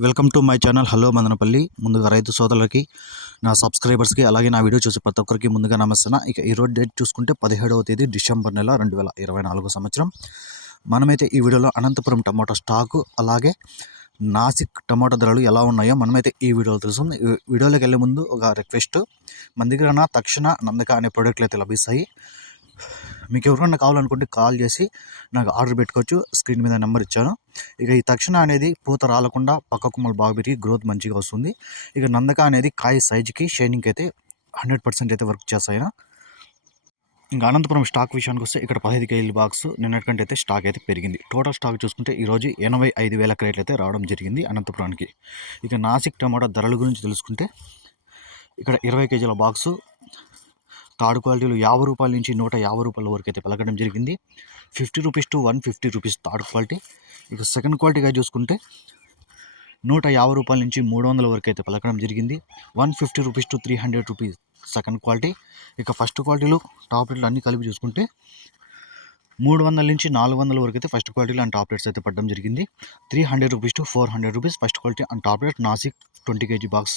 Welcome to my channel hello Madanapalle. ముందుగా రైతు సోదరులకి నా సబ్స్క్రైబర్స్కి అలాగే నా వీడియో చూసే ప్రతి ఒక్కరికి ముందుగా నమస్తే ఇక ఈరోజు డేట్ చూసుకుంటే పదిహేడవ తేదీ డిసెంబర్ నెల రెండు వేల ఇరవై నాలుగు సంవత్సరం. మనమైతే ఈ వీడియోలో అనంతపురం టమాటో స్టాకు అలాగే నాసిక్ టమాటో ధరలు ఎలా ఉన్నాయో మనమైతే ఈ వీడియోలో తెలుస్తుంది ఈ వీడియోలోకి వెళ్ళే ముందు ఒక రిక్వెస్ట్ మన దగ్గర తక్షణ నందక అనే ప్రోడక్ట్లు అయితే లభిస్తాయి. మీకు ఎవరికన్నా కావాలనుకుంటే కాల్ చేసి నాకు ఆర్డర్ పెట్టుకోవచ్చు స్క్రీన్ మీద నెంబర్ ఇచ్చాను. ఇక ఈ తక్షణ అనేది పూత రాలకుండా పక్క కుమ్మలు బాగా పెరిగి గ్రోత్ మంచిగా వస్తుంది. ఇక నందక అనేది కాయ సైజుకి షైనింగ్కి అయితే హండ్రెడ్ పర్సెంట్ అయితే వర్క్ చేస్తాయి ఇంకా అనంతపురం స్టాక్ విషయానికి వస్తే ఇక్కడ పదహైదు కేజీల బాక్స్ నిన్నటికంటే అయితే స్టాక్ అయితే పెరిగింది. టోటల్ స్టాక్ చూసుకుంటే ఈరోజు ఎనభై ఐదు వేల క్రేట్లు అయితే రావడం జరిగింది అనంతపురానికి. ఇక నాసిక్ టమాటా ధరల గురించి తెలుసుకుంటే ఇక్కడ ఇరవై కేజీల బాక్సు థర్డ్ క్వాలిటీలో యాభై రూపాయల నుంచి నూట యాభై రూపాయల వరకు అయితే పలకడం జరిగింది. Fifty rupees to one fifty rupees third quality. ఇక సెకండ్ క్వాలిటీగా చూసుకుంటే నూట యాభై రూపాయల నుంచి మూడు వందల వరకు అయితే పలకడం జరిగింది. One fifty rupees to three hundred rupees second quality. ఇక ఫస్ట్ క్వాలిటీలో టాప్ రేట్లు అన్నీ కలిపి చూసుకుంటే మూడు వందల నుంచి నాలుగు వందల వరకు అయితే ఫస్ట్ క్వాలిటీలో అండ్ టాప్ రేట్స్ అయితే పడడం జరిగింది. Three hundred rupees to four hundred rupees first quality and top rate. Nashik twenty KG box